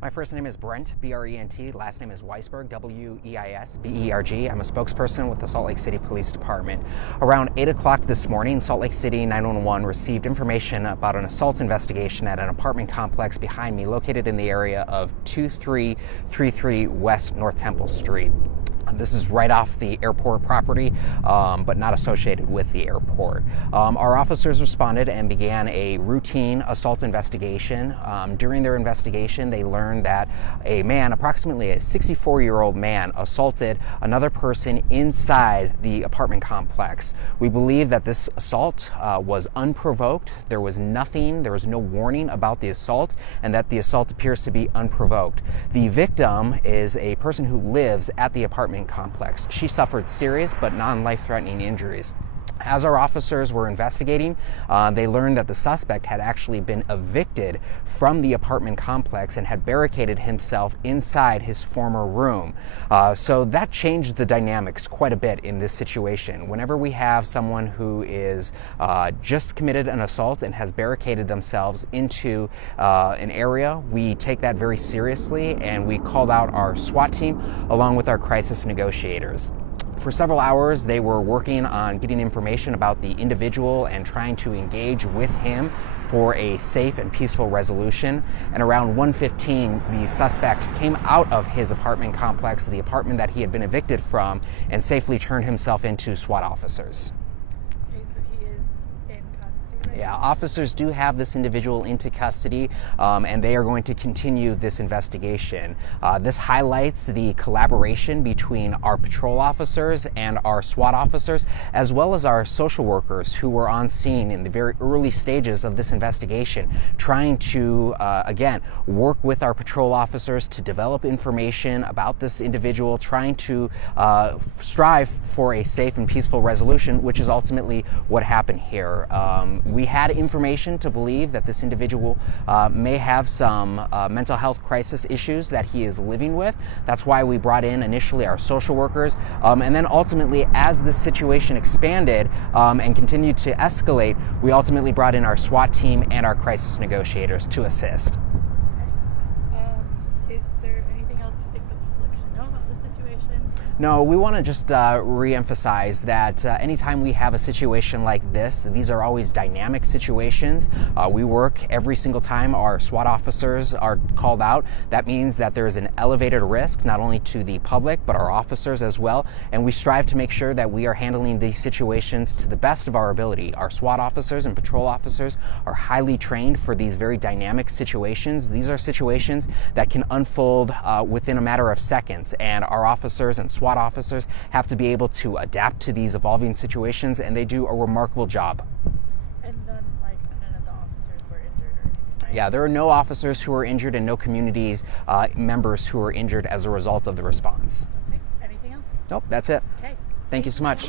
My first name is Brent, B-R-E-N-T. Last name is Weisberg, W-E-I-S-B-E-R-G. I'm a spokesperson with the Salt Lake City Police Department. Around 8 o'clock this morning, Salt Lake City 911 received information about an assault investigation at an apartment complex behind me located in the area of 2333 West North Temple Street. This is right off the airport property, but not associated with the airport. Our officers responded and began a routine assault investigation. During their investigation, they learned that a man, approximately a 64-year-old man, assaulted another person inside the apartment complex. We believe that this assault was unprovoked. There was no warning about the assault, and that the assault appears to be unprovoked. The victim is a person who lives at the apartment complex. She suffered serious but non-life-threatening injuries. As our officers were investigating, they learned that the suspect had actually been evicted from the apartment complex and had barricaded himself inside his former room. So that changed the dynamics quite a bit in this situation. Whenever we have someone who is just committed an assault and has barricaded themselves into an area, we take that very seriously, and we called out our SWAT team along with our crisis negotiators. For several hours, they were working on getting information about the individual and trying to engage with him for a safe and peaceful resolution. And around 1:15, the suspect came out of his apartment complex, the apartment that he had been evicted from, and safely turned himself into SWAT officers. Okay, so he is in custody right Yeah, now? officers do have this individual into custody, and they are going to continue this investigation. This highlights the collaboration between our patrol officers and our SWAT officers, as well as our social workers who were on scene in the very early stages of this investigation, trying to, again, work with our patrol officers to develop information about this individual, trying to strive for a safe and peaceful resolution, which is ultimately what happened here. We had information to believe that this individual may have some mental health crisis issues that he is living with. That's why we brought in initially our social workers, and then ultimately, as this situation expanded and continued to escalate, we ultimately brought in our SWAT team and our crisis negotiators to assist. Is there anything else you think the public should know about this situation? No, we want to just re-emphasize that anytime we have a situation like this, these are always dynamic situations. We work every single time our SWAT officers are called out. That means that there is an elevated risk, not only to the public, but our officers as well. And we strive to make sure that we are handling these situations to the best of our ability. Our SWAT officers and patrol officers are highly trained for these very dynamic situations. These are situations that can unfold within a matter of seconds, and our officers and SWAT officers have to be able to adapt to these evolving situations, and they do a remarkable job. And then, none of the officers were injured or anything, right? Yeah, there are no officers who are injured and no communities members who are injured as a result of the response. Okay, anything else? Nope, that's it. Okay. Thank you so much.